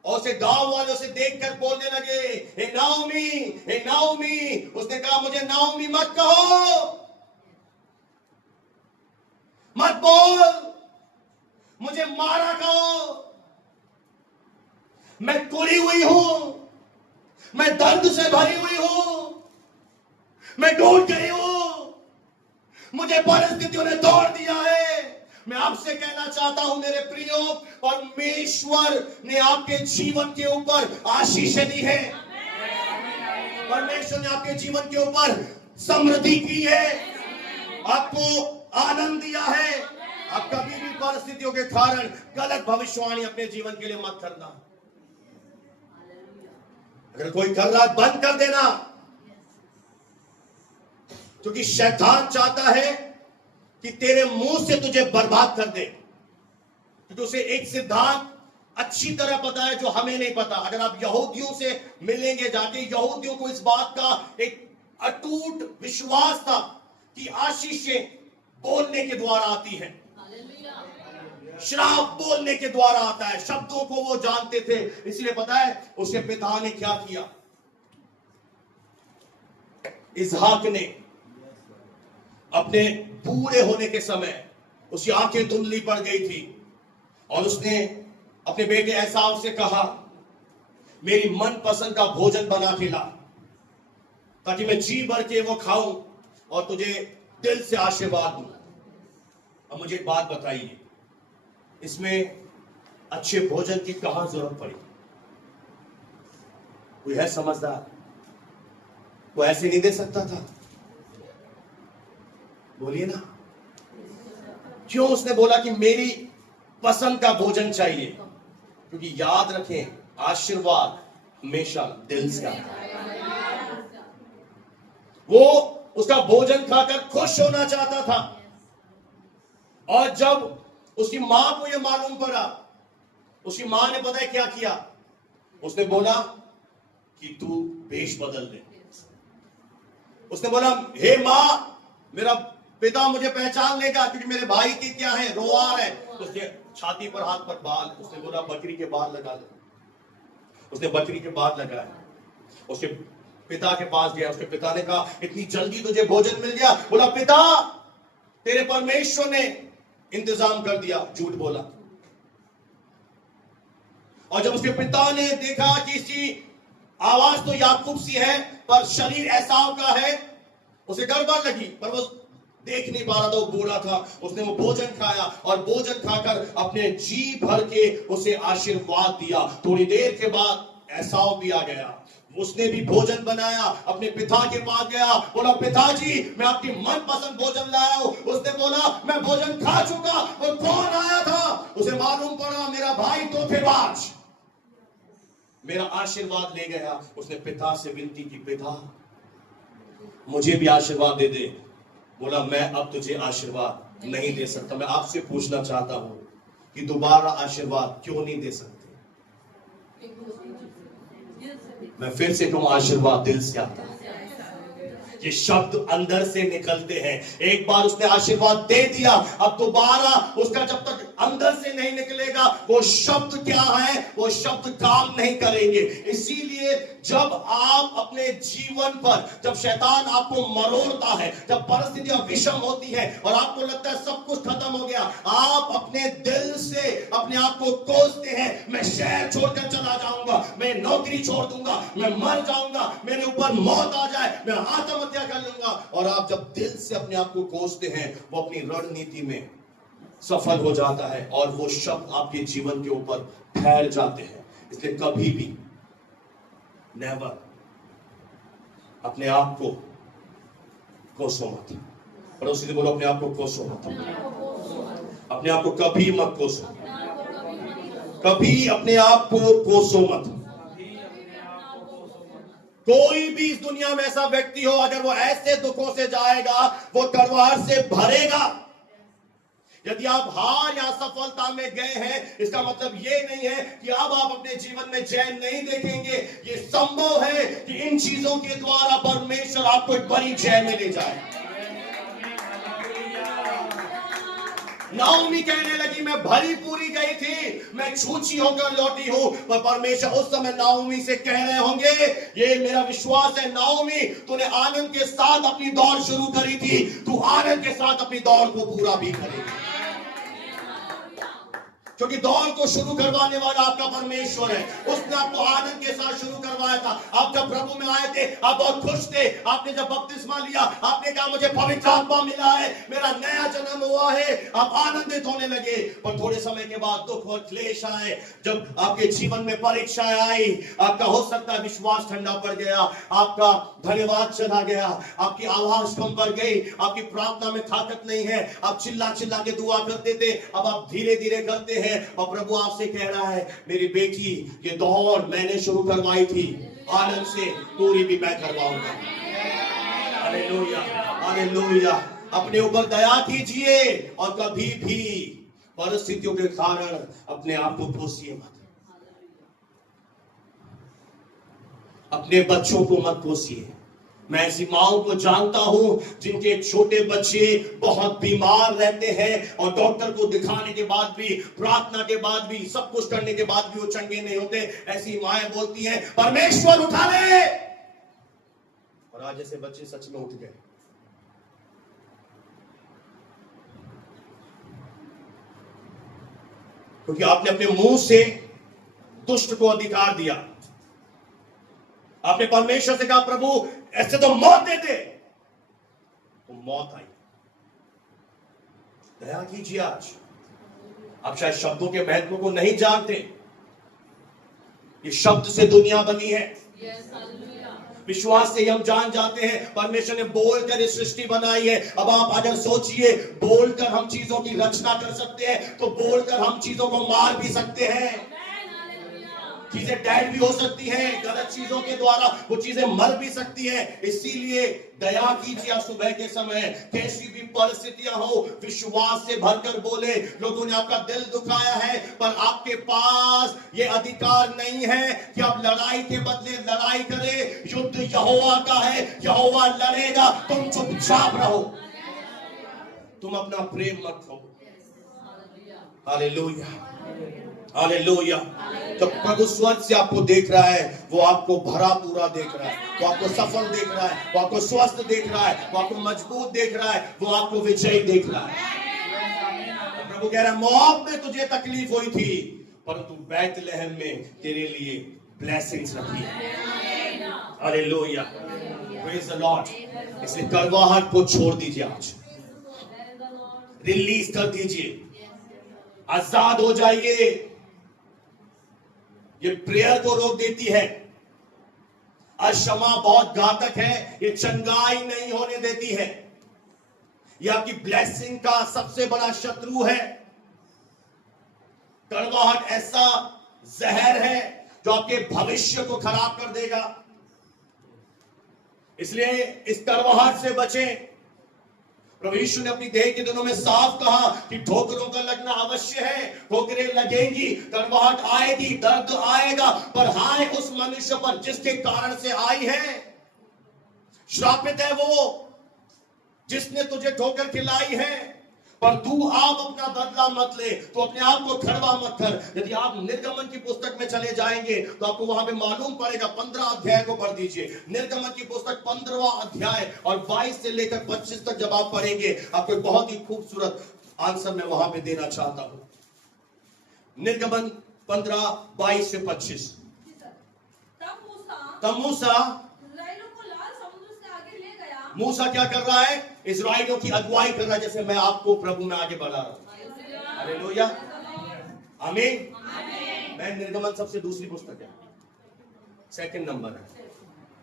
और उसे गांव वाले उसे देखकर बोलने लगे, हे नाओमी, हे नाओमी, उसने कहा मुझे नाओमी मत कहो, मत बोल, मुझे मारा कहो। मैं कुड़ी हुई हूं, मैं दर्द से भरी हुई हूं, मैं टूट गई हूं, मुझे परिस्थितियों ने तोड़ दिया है। मैं आपसे कहना चाहता हूं मेरे प्रियो, परमेश्वर ने आपके जीवन के ऊपर आशीषें दी है, परमेश्वर ने आपके जीवन के ऊपर समृद्धि की है, आपको आनंद दिया है। आप कभी भी परिस्थितियों के कारण गलत भविष्यवाणी अपने जीवन के लिए मत करना। अगर कोई कर रहा है बंद कर देना, क्योंकि शैतान चाहता है कि तेरे मुंह से तुझे बर्बाद कर दे, क्योंकि उसे एक सिद्धांत अच्छी तरह पता है जो हमें नहीं पता। अगर आप यहूदियों से मिलेंगे जाके, यहूदियों को इस बात का एक अटूट विश्वास था कि आशीषें बोलने के द्वारा आती है, श्राप बोलने के द्वारा आता है। शब्दों को वो जानते थे, इसलिए पता है उसके पिता ने क्या किया। इसहाक ने अपने बूढ़े होने के समय, उसकी आंखें धुंधली पड़ गई थी, और उसने अपने बेटे एसाव से कहा, मेरी मनपसंद का भोजन बना के ला, ताकि मैं जी भर के वो खाऊं और तुझे दिल से आशीर्वाद दूं। अब मुझे एक बात बताइए, इसमें अच्छे भोजन की कहां जरूरत पड़ी? कोई है समझदार? वो ऐसे नहीं दे सकता था? बोलिए ना, क्यों उसने बोला कि मेरी पसंद का भोजन चाहिए? क्योंकि याद रखें, आशीर्वाद हमेशा दिल से आता है। वो उसका भोजन खाकर खुश होना चाहता था, और जब उसकी मां को यह मालूम पड़ा, उसकी मां ने पता है क्या किया? उसने बोला कि तू वेश बदल दे। उसने बोला, हे मां, मेरा पिता मुझे पहचान लेगा, क्योंकि मेरे भाई की क्या है, रोआर है। उसने छाती पर, हाथ पर बाल, उसने बोला बकरी के बाल लगा ले। उसने बकरी के बाल लगाए, उसके पिता के पास गया। उसके पिता ने कहा, इतनी जल्दी तुझे भोजन मिल गया? बोला, पिता, तेरे परमेश्वर ने इंतजाम कर दिया। झूठ बोला। और जब उसके पिता ने देखा कि इसकी आवाज तो याकूब सी है पर शरीर एसाव का है, उसे गड़बड़ लगी, पर वो देख नहीं पा रहा था, वो बूढ़ा था। उसने वो भोजन खाया, और भोजन खाकर अपने जी भर के उसे आशीर्वाद दिया। थोड़ी देर के बाद एसाव भी आ गया, उसने भी भोजन बनाया, अपने पिता के पास गया, बोला, पिताजी, मैं आपकी मनपसंद भोजन लाया हूं। उसने बोला, मैं भोजन खा चुका। और कौन आया था? उसे मालूम पड़ा, मेरा भाई धोखेबाज मेरा आशीर्वाद ले गया। उसने पिता से विनती की, पिता, मुझे भी आशीर्वाद दे दे। बोला, मैं अब तुझे आशीर्वाद नहीं दे सकता। मैं आपसे पूछना चाहता हूं कि दोबारा आशीर्वाद क्यों नहीं दे सकते? मैं फिर से कहूं, आशीर्वाद दिल से आता है। ये शब्द अंदर से निकलते हैं। एक बार उसने आशीर्वाद दे दिया, अब दोबारा उसका जब तक अंदर से नहीं निकलेगा, वो शब्द क्या है, वो शब्द काम नहीं करेंगे। इसीलिए जब आप अपने जीवन पर, जब शैतान आपको मरोड़ता है, जब परिस्थितियां विषम होती है और आपको लगता है सब कुछ खत्म हो गया, आप अपने दिल से अपने आप को कोसते हैं, मैं शहर छोड़कर चला जाऊंगा, मैं नौकरी छोड़ दूंगा, मैं मर जाऊंगा, मेरे ऊपर मौत आ जाए, मैं आत्महत्या कर लूंगा। और आप जब दिल से अपने आप को कोसते हैं, वो अपनी रणनीति में सफल हो जाता है, और वो शब्द आपके जीवन के ऊपर ठहर जाते हैं। इसलिए कभी भी नेवर अपने आप को कोसो मत। पड़ोसी से बोलो, अपने आप को कोसो मत। अपने आप को कभी मत कोसो, कभी अपने आप को कोसो मत। कोई भी इस दुनिया में ऐसा व्यक्ति हो, अगर वो ऐसे दुखों से जाएगा, वो तलवार से भरेगा। यदि आप हार या सफलता में गए हैं, इसका मतलब ये नहीं है कि अब आप अपने जीवन में चैन नहीं देखेंगे। ये संभव है कि इन चीजों के द्वारा परमेश्वर आपको एक बड़ी चैन में ले जाए। नाओमी कहने लगी, मैं भरी पूरी गई थी, मैं छूछी होकर लौटी हूं। पर परमेश्वर उस समय नाओमी से कह रहे होंगे, ये मेरा विश्वास है नाओमी, तूने आनंद के साथ अपनी दौड़ शुरू करी थी, तू आनंद के साथ अपनी दौड़ को पूरा भी करेगी। क्योंकि दौड़ को शुरू करवाने वाला आपका परमेश्वर है। उसने आपको आनंद के साथ शुरू करवाया था। आप जब प्रभु में आए थे, आप बहुत खुश थे। आपने जब बपतिस्मा लिया, आपने कहा मुझे पवित्र आत्मा मिला है, मेरा नया जन्म हुआ है। आप आनंदित होने लगे। पर थोड़े समय के बाद दुख और क्लेश आए, जब आपके जीवन में परीक्षाएं आई, आपका हो सकता है विश्वास ठंडा पड़ गया, आपका धन्यवाद चला गया, आपकी आवाज कम पड़ गई, आपकी प्रार्थना में ताकत नहीं है, आप चिल्ला चिल्ला के दुआ करते थे, अब आप धीरे धीरे करते हैं। और प्रभु आपसे कह रहा है, मेरी बेटी, ये दौड़ मैंने शुरू करवाई थी, आनंद से पूरी भी मैं करवाऊंगा। Hallelujah, hallelujah. अपने ऊपर दया कीजिए और कभी भी परिस्थितियों के कारण अपने आप को कोसिए मत। अपने बच्चों को मत कोसिए। मैं ऐसी माओं को जानता हूं जिनके छोटे बच्चे बहुत बीमार रहते हैं और डॉक्टर को दिखाने के बाद भी, प्रार्थना के बाद भी, सब कुछ करने के बाद भी वो चंगे नहीं होते। ऐसी माएं बोलती हैं, परमेश्वर उठा ले। और आज ऐसे बच्चे सच में उठ गए। क्योंकि आपने अपने मुंह से दुष्ट को अधिकार दिया। आपने परमेश्वर से कहा, प्रभु ऐसे तो मौत दे दे, तो मौत आई। दया कीजिए। आज आप शायद शब्दों के महत्व को नहीं जानते। ये शब्द से दुनिया बनी है। विश्वास से हम जान जाते हैं, परमेश्वर ने बोलकर ये सृष्टि बनाई है। अब आप अगर सोचिए, बोलकर हम चीजों की रचना कर सकते हैं, तो बोलकर हम चीजों को मार भी सकते हैं। चीजें डेड भी हो सकती हैं, गलत चीजों के द्वारा वो चीजें मर भी सकती हैं। इसीलिए दया कीजिए सुबह के समय, कैसी भी परिस्थितियां हो, विश्वास से भरकर बोले, लोगों ने आपका दिल दुखाया है, पर आपके पास ये अधिकार नहीं है कि आप लड़ाई के बदले लड़ाई करें। युद्ध यहोवा का है, यहोवा लड़ेगा, तुम चुपचाप रहो, तुम अपना प्रेम मत खो। Hallelujah, hallelujah. जब प्रभु स्वर्ग से आपको देख रहा है, वो आपको भरा पूरा देख रहा है, वो आपको सफल देख रहा है, वो आपको स्वस्थ देख रहा है, वो आपको मजबूत देख रहा है, वो आपको विजयी देख रहा है। प्रभु कह रहा है, मोआब में तुझे तकलीफ हुई थी, परंतु बैतलहम में तेरे लिए ब्लेसिंग्स रखी है। Hallelujah, praise the Lord. इसलिए कड़वाहट को छोड़ दीजिए, आज रिलीज कर दीजिए, आजाद हो जाइए। ये प्रेयर को रोक देती है। अक्षमा बहुत घातक है, ये चंगाई नहीं होने देती है। ये आपकी ब्लेसिंग का सबसे बड़ा शत्रु है। कड़वाहट ऐसा जहर है जो आपके भविष्य को खराब कर देगा। इसलिए इस कड़वाहट से बचें। प्रभु यीशु ने अपनी देह के दिनों में साफ कहा कि ठोकरों का लगना अवश्य है, ठोकरें लगेंगी, कड़वाहट आएगी, दर्द आएगा, पर हाय उस मनुष्य पर जिसके कारण से आई है। श्रापित है वो जिसने तुझे ठोकर खिलाई है। पर तू आप अपना बदला मत ले, तो अपने आप को खड़वा मत कर। यदि आप निर्गमन की पुस्तक में चले जाएंगे तो आपको वहां पे मालूम पड़ेगा। 15 अध्याय को पढ़ दीजिए, निर्गमन की पुस्तक 15वां अध्याय और 22 से लेकर 25 तक जब आप पढ़ेंगे, आपको बहुत ही खूबसूरत आंसर मैं वहां पे देना चाहता हूं। निर्गमन 15, 22 से 25। तब मूसा मूसा क्या कर रहा है? इस्राएलियों की अगुवाई कर रहा है, जैसे मैं आपको प्रभु में आगे बढ़ा रहा हूं। हालेलुया, आमीन। मैं निर्गमन सबसे दूसरी पुस्तक है, सेकंड नंबर है,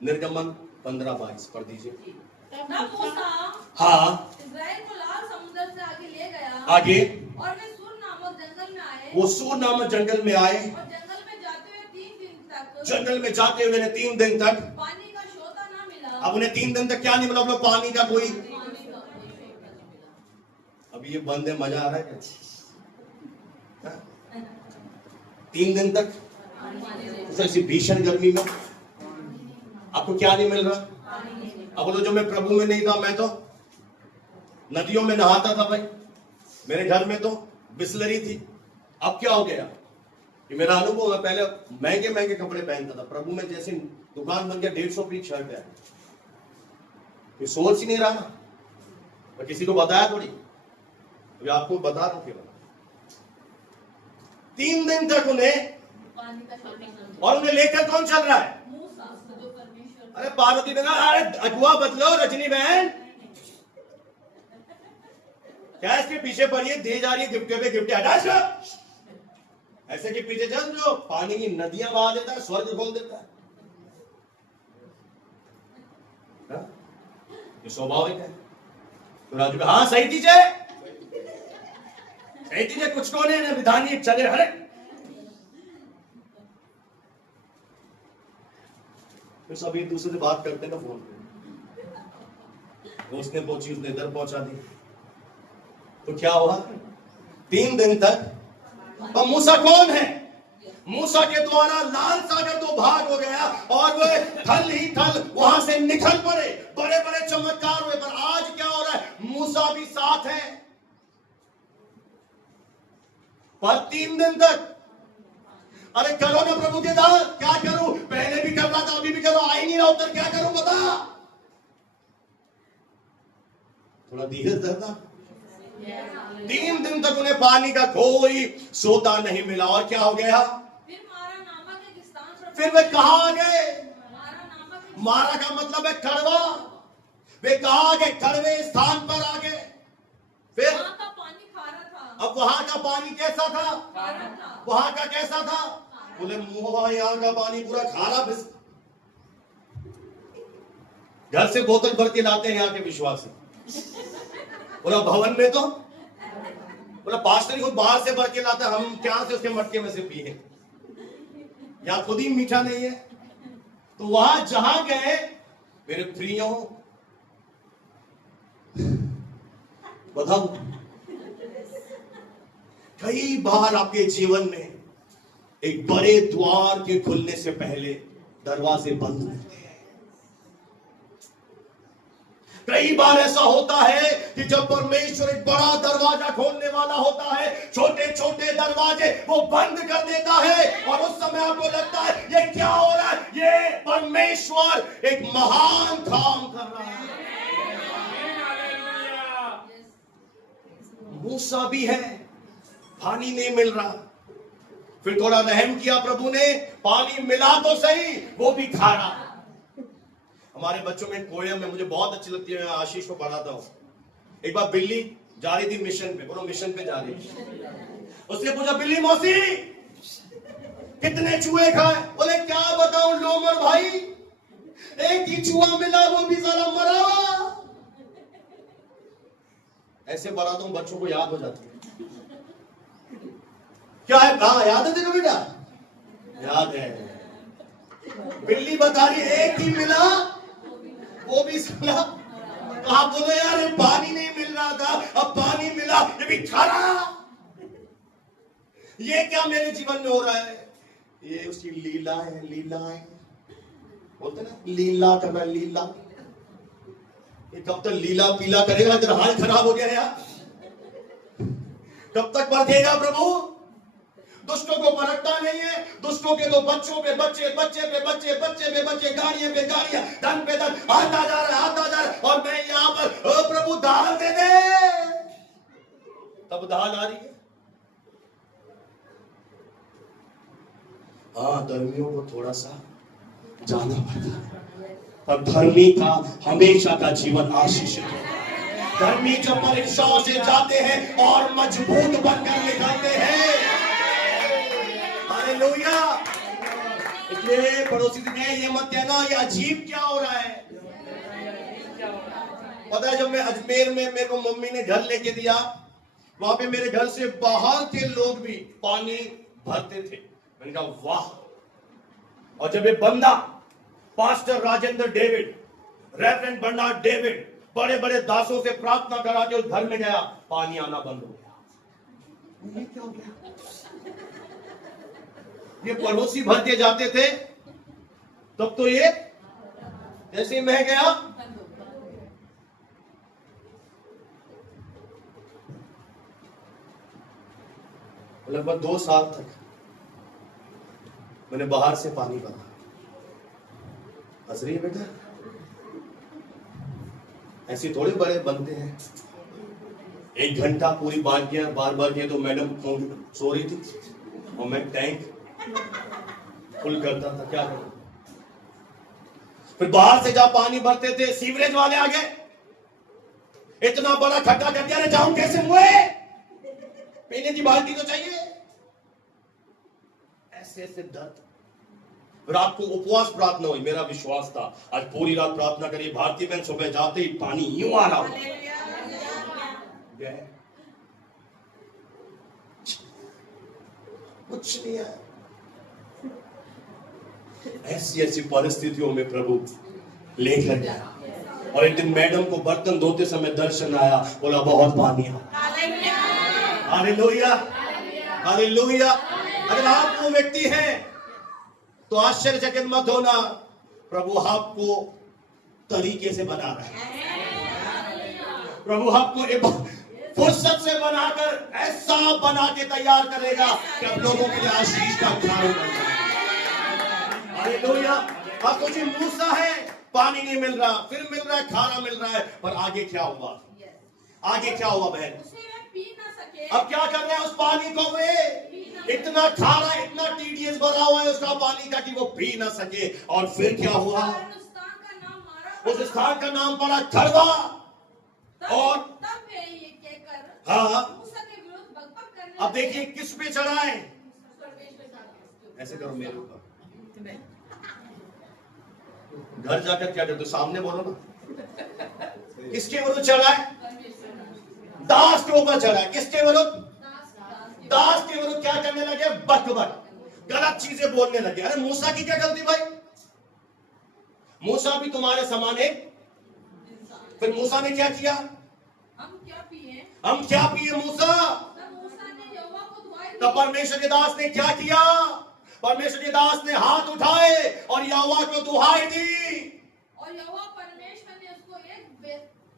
निर्गमन 15-22 पढ़ दीजिए। हाँ, इस्राएल को लाल समुद्र से आगे ले गया। आगे और वे सूर नामक जंगल में आए। वो सूर नामक जंगल में आए। और जंगल में जाते हुए 3 दिन तक। जंगल में जाते हुए 3 दिन तक पानी का शोधा ना मिला। अब उन्हें 3 दिन तक क्या नहीं मिला? मतलब पानी का कोई। अब ये बंदे मजा आ रहा है क्या? 3 दिन तक तो ऐसी भीषण गर्मी में आपको क्या नहीं मिल रहा? अब बोलो, जो मैं प्रभु में नहीं था, मैं तो नदियों में नहाता था भाई, मेरे घर में तो बिस्लरी थी। अब क्या हो गया? ये मेरा अनुभव है। पहले महंगे महंगे कपड़े पहनता था, प्रभु में जैसे दुकान बन गया 150 की शर्ट है, ये सोच ही नहीं रहा ना। और किसी को बताया थोड़ी, अभी आपको बता रहा हूं केवल। 3 दिन तक उन्हें, पानी का शोषण। और उन्हें लेकर कौन चल रहा है? मूसा, जो परमेश्वर। अरे पार्वती ने कहा, अरे अगुआ बदलो रजनी बहन, क्या इसके पीछे पड़ी है, दे जा रही है गिफ्टे पे गिफ्टे, हटा इसको। ऐसे के पीछे चल जो पानी की नदियां बहा देता है, स्वर्ग खोल देता है। हाँ? ये स्वाभाविक है। तो राजू का हाँ सही दीजिए, सही दीजिए, कुछ को नहीं विधानी चले हरे। फिर सब एक दूसरे से बात करते हैं ना फोन पे, उसने पहुंची, उसने इधर पहुंचा दी, तो क्या हुआ? 3 दिन तक। अब मूसा कौन है? मूसा के द्वारा लाल सागर तो भाग हो गया और वो थल ही थल वहां से निकल पड़े, बड़े बड़े चमत्कार हुए। पर आज क्या हो रहा है? मूसा भी साथ है, पर 3 दिन तक। अरे करो ना प्रभु के दास, क्या करूं? पहले भी कर रहा था, अभी भी करो, आ ही नहीं रहा उधर, क्या करूं बता? थोड़ा धीरज धरना। 3 दिन तक उन्हें पानी का कोई सोता नहीं मिला, और क्या हो गया? फिर मारा नामक एक स्थान पर। फिर वे कहां आ गए? मारा नामक। मारा का मतलब है कड़वा। वे कहां गए? कड़वे स्थान पर आ गए। फिर वहां का पानी खारा था। अब वहां का पानी कैसा था? खारा था। वहां का कैसा था? बोले मुंह, यहाँ का पानी पूरा खारा। घर से बोतल भर के लाते हैं यहाँ के विश्वास से। बोला भवन में तो, बोला पास्टर खुद बाहर से भर के लाता है, हम क्या से उसके मटके में से पिए, या खुद ही मीठा नहीं है। तो वहां जहां गए मेरे प्रियों, बताओ कई बार आपके जीवन में एक बड़े द्वार के खुलने से पहले दरवाजे बंद रहते हैं। कई बार ऐसा होता है कि जब परमेश्वर एक बड़ा दरवाजा खोलने वाला होता है, छोटे छोटे दरवाजे वो बंद कर देता है, और उस समय आपको लगता है ये क्या हो रहा है? ये परमेश्वर एक महान काम कर रहा है। मूसा भी है, पानी नहीं मिल रहा, फिर थोड़ा रहम किया प्रभु ने, पानी मिला तो सही, वो भी खारा। हमारे बच्चों में पोयम में मुझे बहुत अच्छी लगती है, मैं आशीष को पढ़ाता हूँ। एक बार बिल्ली जा रही थी मिशन पे, बोलो मिशन पे जा रही, उसने पूछा बिल्ली मौसी कितने चूहे खाए? बोले क्या बताऊं लोमर भाई, एक ही चूहा मिला, वो भी सारा मरा हुआ। ऐसे पढ़ाता हूं, बच्चों को याद हो जाती है। क्या है? कहा याद है तेरे बेटा? याद है। बिल्ली बता रही एक ही मिला, वो भी साला। आप बोलो यार पानी नहीं मिल रहा था, अब पानी मिला, ये भी खारा। ये क्या मेरे जीवन में हो रहा है? ये उसकी लीला है, लीला है, बोलते ना लीला करना, लीला। ये कब तक लीला पीला करेगा? तेरा हाल खराब हो गया यार, कब तक बरतेगा प्रभु? दुष्टों को परखता नहीं है, दुष्टों के तो बच्चों पे बच्चे, बच्चे पे बच्चे, बच्चे पे बच्चे, गाड़ियां पे गाड़ियां, धन पे धन आता जा रहा है, आता जा रहा है। और मैं यहां पर ओ प्रभु दाल दे दे, तब दाल आ रही है। हाँ धर्मियों को थोड़ा सा जाना पड़ता है, पर धर्मी का हमेशा का जीवन आशीषित है। धर्मी जब परीक्षाओं से जाते हैं और मजबूत बनकर निकलते हैं। हालेलुया। इसलिए पड़ोसी से कहे ये मत कहना ये अजीब क्या हो रहा है। पता है जब मैं अजमेर में, मेरे को मम्मी ने घर लेके दिया, वहां पे मेरे घर से बाहर के लोग भी पानी भरते थे। मैंने कहा वाह। और जब ये बंदा pastor Rajendra David, reverend Bernard David बड़े बड़े दासों से प्रार्थना करा के उस घर में गया, पानी आना बंद हो गया। ये क्या हो गया? ये पड़ोसी भरते जाते थे, तब तो ये जैसे ही मैं गया, लगभग 2 साल तक मैंने बाहर से पानी भरा। हंस रही है बेटा? ऐसे थोड़े बड़े बनते हैं। 1 घंटा पूरी बाल्टियां बार बार किए तो मैडम सो रही थी, और मैं टैंक फुल करता था, क्या करूं। फिर बाहर से जब पानी भरते थे, सीवरेज वाले आ गए, इतना बड़ा खड्डा कर दिया, अरे जाऊं कैसे मुए, पीने की बाल्टी तो चाहिए। ऐसे ऐसे दर्द। रात को उपवास प्रार्थना हुई, मेरा विश्वास था आज पूरी रात प्रार्थना करिए। भारतीय बहन सुबह जाते ही पानी यूं आ रहा, कुछ नहीं है। ऐसी ऐसी परिस्थितियों में प्रभु लेकर गया। और एक दिन मैडम को बर्तन धोते समय दर्शन आया, बोला बहुत पानी आ। Hallelujah, hallelujah. अगर आप वो व्यक्ति हैं तो आश्चर्यचकित मत होना, प्रभु आपको तरीके से बना रहा है। प्रभु आपको फुर्सत से बनाकर ऐसा बना के तैयार करेगा कि आप लोगों के लिए आशीष का कारण बन जाए। हालेलुया। अब सोचिए, मूसा है, पानी नहीं मिल रहा, फिर मिल रहा है, खाना मिल रहा है, पर आगे क्या हुआ? आगे क्या हुआ बहन? अब क्या कर रहे हैं उस पानी को? वे इतना खारा, इतना टीडीएस भरा हुआ है उसका पानी का कि वो पी ना सके। और फिर क्या हुआ? उस स्थान का नाम पड़ा खरवा। और हाँ, अब देखिए किस पे चढ़ाए। ऐसे करो मेरे ऊपर, घर जाकर क्या करते, सामने बोलो ना। किसके विरुद्ध चढ़ाए? दास के ऊपर चढ़ाए। किसके विरुद्ध? दास के विरुद्ध क्या करने लगे? बकबक, गलत चीजें बोलने लगे। अरे मूसा की क्या गलती भाई? मूसा भी तुम्हारे समान है। फिर मूसा ने क्या किया? हम क्या पिए मूसा? तब परमेश्वर के दास ने क्या किया? परमेश्वर के दास ने हाथ उठाए और यहोवा को दुहाई दी। और यहोवा परमेश्वर ने उसको एक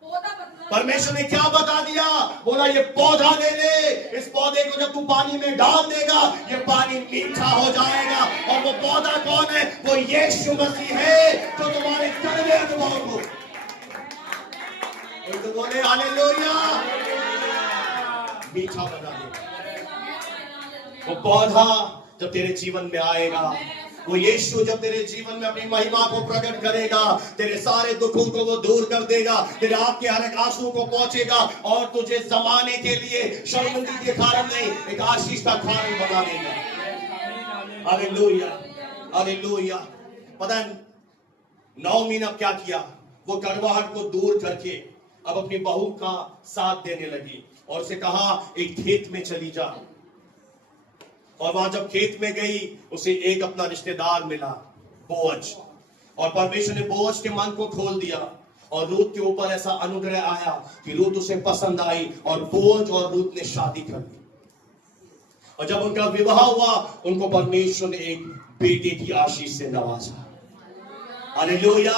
पौधा बतला। परमेश्वर ने क्या बता दिया? बोला ये पौधा ले ले, इस पौधे को जब तू पानी में डाल देगा ये पानी मीठा हो जाएगा। और वो पौधा कौन है? वो यीशु मसीह है जो तुम्हारे कड़वे अनुभव को, तो बोले हालेलुया, मीठा बना देगा। वो पौधा जब तेरे जीवन में आएगा, वो यीशु जब तेरे जीवन में अपनी महिमा को प्रकट करेगा, तेरे सारे दुखों को वो दूर कर देगा, तेरे आपके हर एक आंसू को पहुंचेगा और तुझे जमाने के लिए शर्मिंदगी के कारण नहीं, एक आशीष का कारण बना देगा। Hallelujah, hallelujah. पता है नाओमी ने क्या किया? वो कड़वाहट को दूर करके अब अपनी बहू का साथ देने लगी और उसे कहा एक खेत में चली जा। और वहां जब खेत में गई, उसे एक अपना रिश्तेदार मिला, बोअज। और परमेश्वर ने बोअज के मन को खोल दिया और रूत के ऊपर ऐसा अनुग्रह आया कि रूत उसे पसंद आई और बोअज और रूत ने शादी कर ली। और जब उनका विवाह हुआ, उनको परमेश्वर ने एक बेटे की आशीष से नवाजा। हालेलुया।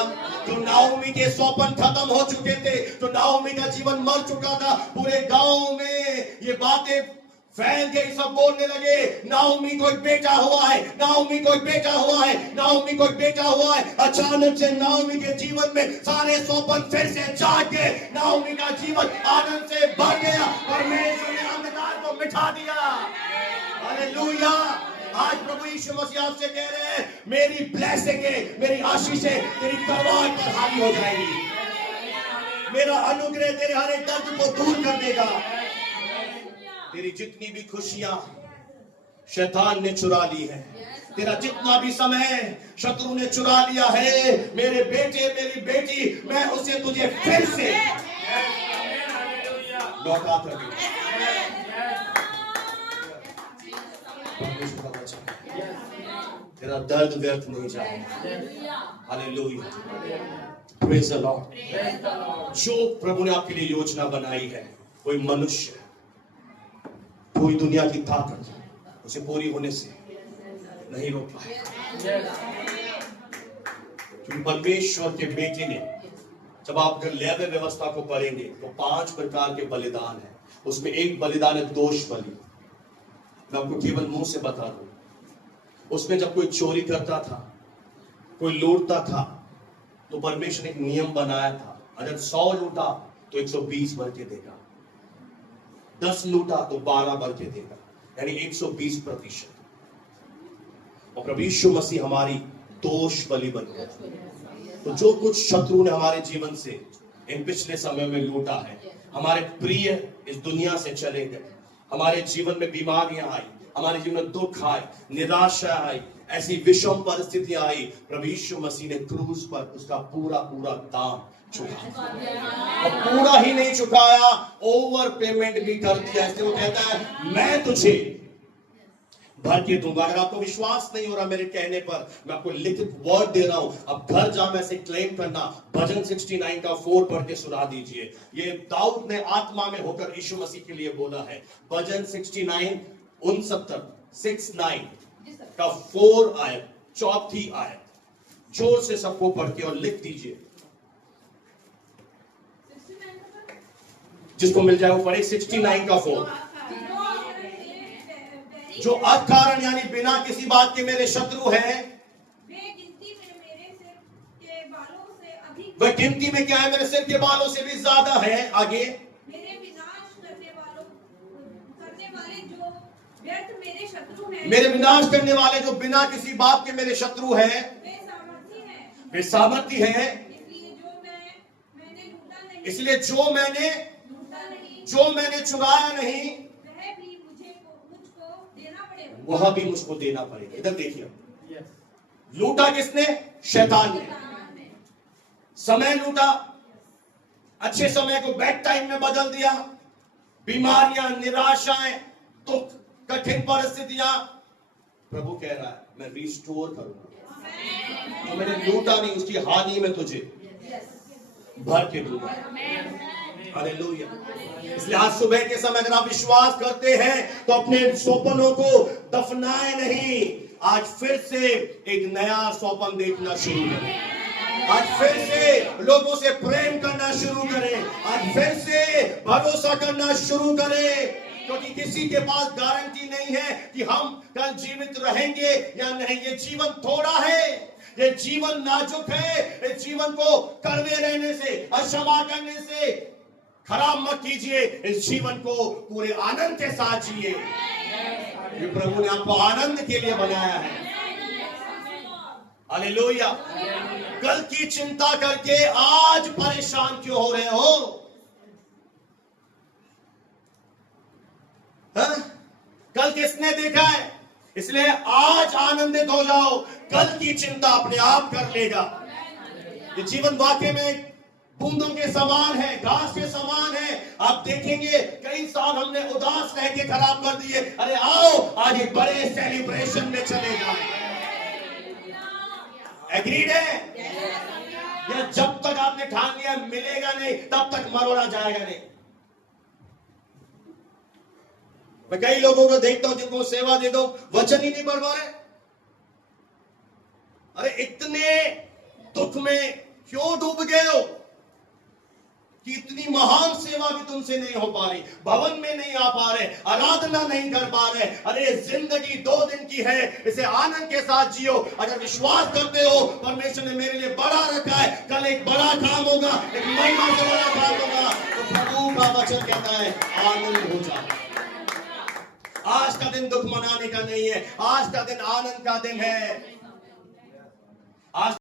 तो नाओमी के स्वप्न खत्म हो चुके थे, तो नाओमी का जीवन मर चुका था, पूरे गांव में ये बातें फैल गई, सब बोलने लगे नाओमी को एक बेटा हुआ है, नाओमी को एक बेटा हुआ है, नाओमी को एक बेटा हुआ है। अचानक से नाओमी के जीवन में सारे स्वप्न फिर से जाग गए, नाओमी का जीवन आनंद से भर गया, परमेश्वर ने अंधकार को मिटा दिया। हालेलुया। आज प्रभु यीशु मसीह आपसे कह रहे हैं, मेरी ब्लेसिंग है, मेरी आशीषें तेरी तलवार पर हावी हो जाएगी। मेरा अनुग्रह तेरे हर एक दर्द को दूर कर देगा। तेरी जितनी भी खुशियां शैतान ने चुरा ली है, तेरा जितना भी समय शत्रु ने चुरा लिया है, मेरे बेटे मेरी बेटी, मैं उसे तुझे फिर से लौटा कर दूंगा। तेरा दर्द व्यर्थ नहीं जाएगा। Hallelujah, praise the Lord. जो प्रभु ने आपके लिए योजना बनाई है, कोई मनुष्य, कोई दुनिया की ताकत उसे पूरी होने से नहीं रोक पाएगा। क्योंकि परमेश्वर के बेटे ने, जब आप अगर लेवी व्यवस्था को पढ़ेंगे तो 5 प्रकार के बलिदान है, उसमें एक बलिदान है दोष बलि। मैं आपको केवल मुंह से बता दूं, उसमें जब कोई चोरी करता था, कोई लूटता था, तो परमेश्वर ने एक नियम बनाया था, अगर 100 लूटा तो 120 भर के देगा, 10 लूटा तो 12 भर के देगा, यानी 120%। और प्रभु यीशु मसीह हमारी दोष बलि बन गया। तो जो कुछ शत्रु ने हमारे जीवन से इन पिछले समय में लूटा है, हमारे प्रिय इस दुनिया से चले गए, हमारे जीवन में बीमारियां आई, हमारे जीवन में दुख आए, निराशा आई, ऐसी विषम परिस्थितियां आई, प्रभु यीशु मसीह ने क्रूस पर उसका पूरा पूरा दाम चुकाया। और पूरा ही नहीं चुकाया, ओवर पेमेंट भी कर दिया। इसलिए वो कहता है मैं तुझे भर के दूंगा। अगर आपको विश्वास नहीं हो रहा मेरे कहने पर, मैं आपको लिखित वर्ड दे रहा हूं, अब घर जा में से क्लेम करना। भजन 69 का 4 पढ़ के सुना दीजिए। ये दाऊद ने आत्मा में होकर यीशु मसीह के लिए बोला है। भजन 69 69 का 4 आयत, चौथी आयत, जोर से सबको पढ़ के और लिख दीजिए। जिसको मिल जाए वो पढ़े। 69 का 4। जो अकारण यानी बिना किसी बात के मेरे शत्रु हैं, वे गिनती में मेरे सिर के बालों से अधिक, वह गिनती में क्या है, मेरे सिर के बालों से भी ज्यादा है। आगे, मेरे विनाश करने वाले जो व्यर्थ मेरे शत्रु हैं, मेरे विनाश करने वाले जो बिना किसी बात के मेरे शत्रु हैं, वे सामर्थी हैं, वे सामर्थी हैं। इसलिए जो मैंने जो मैंने चुराया नहीं, वह भी मुझको देना पड़ेगा। वह भी मुझको देना पड़ेगा। इधर देखिए, लूटा किसने? शैतान ने। समय लूटा, अच्छे समय को बैड टाइम में बदल दिया। बीमारियां, निराशाएं, दुख, कठिन परिस्थितियां। प्रभु कह रहा है मैं रिस्टोर करूंगा। तो मैंने लूटा नहीं, उसकी हानि में तुझे भर के दूंगा। हालेलुया। इसलिए आज सुबह के समय अगर आप विश्वास करते हैं तो अपने सौपनों को दफनाए नहीं, आज फिर से एक नया सौपन देखना शुरू करें। आज फिर से लोगों से प्रेम करना शुरू करें। आज फिर से भरोसा करना शुरू करें, क्योंकि किसी के पास गारंटी नहीं है कि हम कल जीवित रहेंगे या नहीं। ये जीवन थोड़ा है, ये जीवन नाजुक है। इस जीवन को कड़वे रहने से, अक्षमा करने से खराब मत कीजिए। इस जीवन को पूरे आनंद के साथ जिए। ये प्रभु ने आपको आनंद के लिए बनाया है। हालेलुया। कल की चिंता करके आज परेशान क्यों हो रहे हो? कल किसने देखा है? इसलिए आज आनंदित हो जाओ। कल की चिंता अपने आप कर लेगा। ये जीवन वाकई में बूंदों के समान है, घास के समान है। आप देखेंगे कई साल हमने उदास रह के खराब कर दिए। अरे आओ आज एक बड़े सेलिब्रेशन में चले जाएं। एग्रीड है? या जब तक आपने ठान लिया मिलेगा नहीं, तब तक मरोड़ा जाएगा नहीं। मैं कई लोगों को देखता हूं जिनको सेवा दे दो, वचन ही नहीं बढ़ पा रहे। अरे इतने दुख में क्यों डूब गए हो कि इतनी महान सेवा भी तुमसे नहीं हो पा रही, भवन में नहीं आ पा रहे, आराधना नहीं कर पा रहे। अरे जिंदगी 2 दिन की है, इसे आनंद के साथ जियो। अगर विश्वास करते हो परमेश्वर ने मेरे लिए बड़ा रखा है, कल एक बड़ा काम होगा, एक महिमा से बड़ा काम होगा, तो प्रभु का वचन कहता है आनंद हो जाए। आज का दिन दुख मनाने का नहीं है, आज का दिन आनंद का दिन है। आज